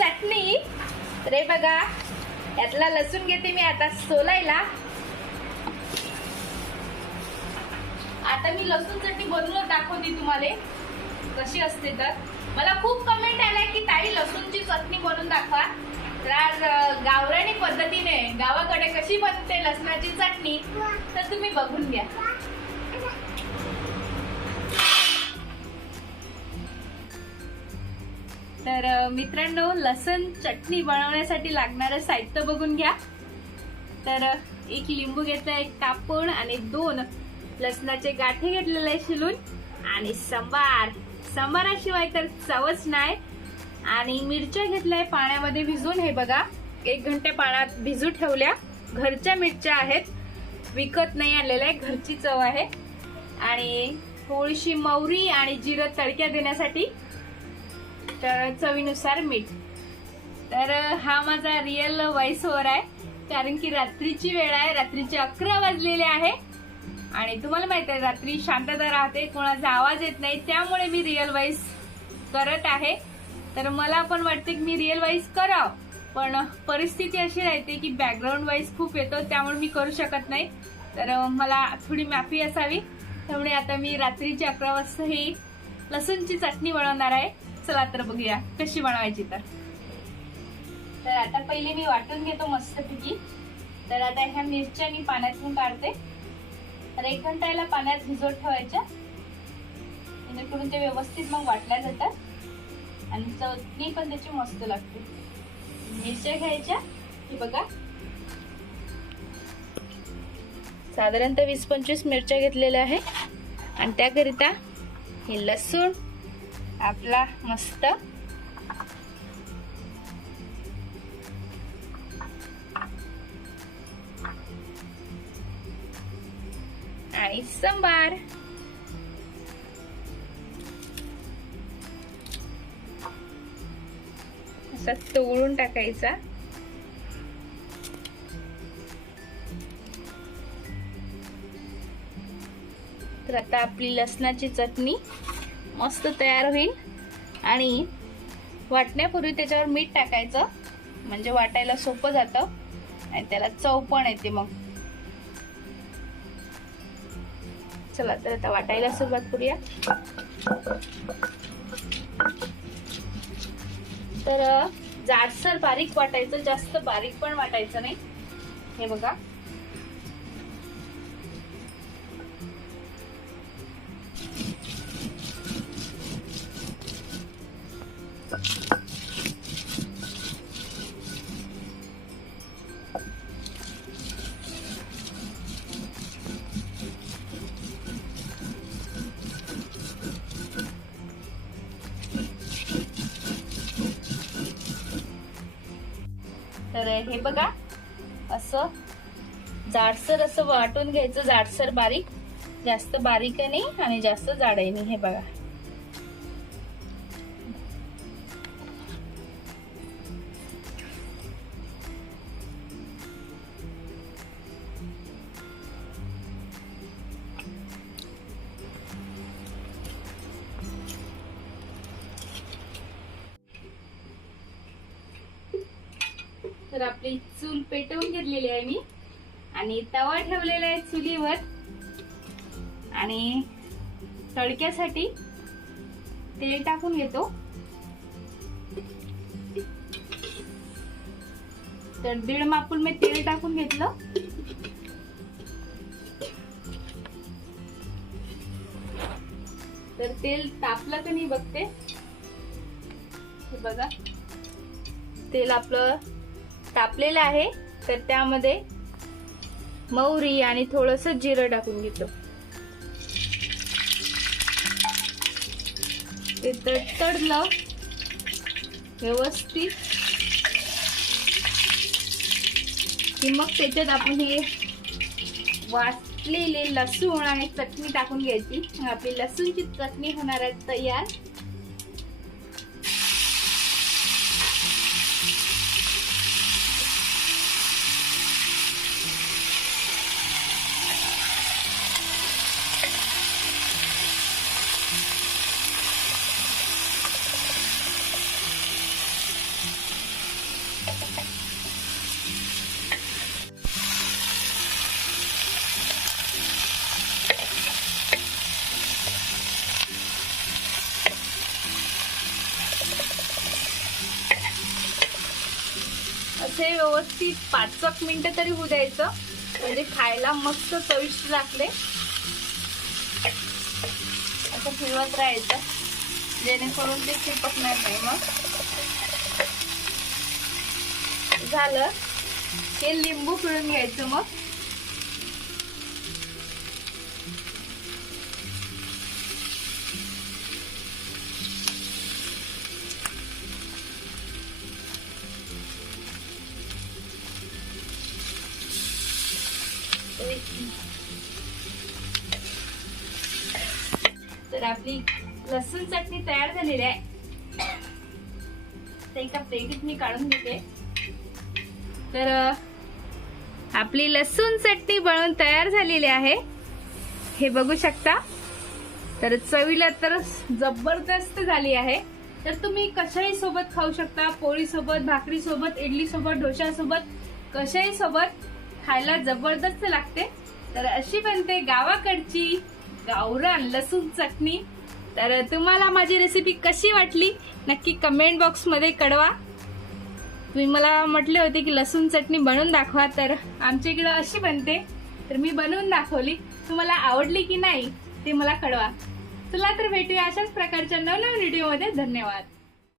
चटणी. रे बघा यातला लसूण घेते मी आता सोलायला. आता मी लसूण चटणी बनवून दाखवते तुम्हाला. कशी असते तर. मला खूप कमेंट आलाय की ताई लसूणची चटणी बनवून दाखवा. तर आज पद्धतीने गावाकडे कशी बनते लसणाची चटणी तर तुम्ही बघून घ्या. तर मित्रांनो लसण चटणी बनवण्यासाठी लागणारं साहित्य बघून घ्या. तर एक लिंबू घेतला एक कापून आणि दोन लसणाचे गाठे घेतलेले आहे शिलून. आणि संबार. संबाराशिवाय तर चवच नाही. आणि मिरच्या घेतल्या पाण्यामध्ये भिजून. हे बघा एक घंटे पाण्यात भिजू ठेवल्या. घरच्या मिरच्या आहेत. विकत नाही आणलेल्या आहे घरची चव आहे. आणि थोडीशी मौरी आणि जिरं तडक्या देण्यासाठी तर चवीनुसार मीठ. तर हा माझा रिअल व्हॉइस ओव्हर आहे. कारण की रात्रीची वेळ आहे रात्रीचे अकरा वाजलेले आहे. आणि तुम्हाला माहीत आहे रात्री शांतता राहते कोणाचा आवाज येत नाही त्यामुळे मी रिअल व्हॉइस करत आहे. तर मला पण वाटते की मी रिअल व्हॉइस करावं. पण परिस्थिती अशी राहते की बॅकग्राऊंड व्हॉइस खूप येतो त्यामुळे मी करू शकत नाही. तर मला थोडी माफी असावी. त्यामुळे आता मी रात्रीची अकरा वाजता ही लसूणची चटणी बनवणार आहे. चला तर बघूया कशी बनवायची तर. तर आता पहिले मी वाटून घेतो मस्तपैकी. तर आता ह्या मिरच्या मी पाण्यातून काढते. तर एक घंटा याला पाण्यात भिजवत ठेवायच्या. जेणेकरून ते व्यवस्थित मग वाटल्या जातात. आणि चटणी पण त्याची मस्त लागते. मिरच्या घ्यायच्या. की बघा. साधारणतः वीस पंचवीस मिरच्या घेतलेल्या आहे आणि त्याकरिता हे लसूण आपला मस्त. आणि सांबार. असा तोळून टाकायचा. तर आता आपली लसणाची चटणी. मस्त तयार होईल. आणि वाटण्यापूर्वी त्याच्यावर मीठ टाकायचं. म्हणजे वाटायला सोपं जातं. आणि त्याला चव पण येते मग. चला तर आता वाटायला सुरुवात करूया. तर जाडसर बारीक वाटायचं. जास्त बारीक पण वाटायचं नाही. हे बघा. तर हे बघा असं जाडसर असं वाटून घ्यायचं जाडसर बारीक. जास्त बारीक आहे नाही आणि जास्त जाड आहे नाही हे बघा. तर आपली चूल पेटवून घेतलेली आहे मी. आणि तवा ठेवलेला आहे चुलीवर. आणि तडक्यासाठी तेल टाकून घेतो. तर दीड मापून मी तेल टाकून घेतलं. तर तेल तापलं का नाही बघते. बघा. तेल आपलं तापलेलं आहे तर त्यामध्ये मौरी आणि थोडस जिरं टाकून घेतो. ते तडतडलं व्यवस्थित. की मग त्याच्यात आपण हे वाटलेले लसूण आणि चटणी टाकून घ्यायची. मग आपली लसूणची चटणी होणार आहे तयार. असे व्यवस्थित पाच एक मिनिटं तरी होऊ द्यायचं. म्हणजे खायला मस्त चविष्ट लागते असं फिरवत राहायचं. जेणेकरून ते चिपकणार नाही मग. झालं. हे लिंबू पिळून घ्यायचं मग. तर आपली लसूण चटणी तयार झालेली आहे. तर एका प्लेटीत मी काढून घेते. तर आपली लसूण चटणी बनवून तयार झालेली आहे. हे बघू शकता. तर चवीला तर जबरदस्त झाली आहे. तर तुम्ही कशाही सोबत खाऊ शकता. पोळी सोबत भाकरी सोबत इडली सोबत डोशा सोबत कशाही सोबत खायला जबरदस्त लागते. तर अशी बनते गावाकडची गावरान लसूण चटणी. तर तुम्हाला माझी रेसिपी कशी वाटली? नक्की कमेंट बॉक्समध्ये कळवा. तुम्ही मला म्हटले होते की लसूण चटणी बनवून दाखवा तर आमच्या इकडं अशी बनते. तर मी बनवून दाखवली. तुम्हाला आवडली की नाही ते मला कळवा. चला तर भेटूया अशाच प्रकारच्या नवनवीन व्हिडिओमध्ये धन्यवाद.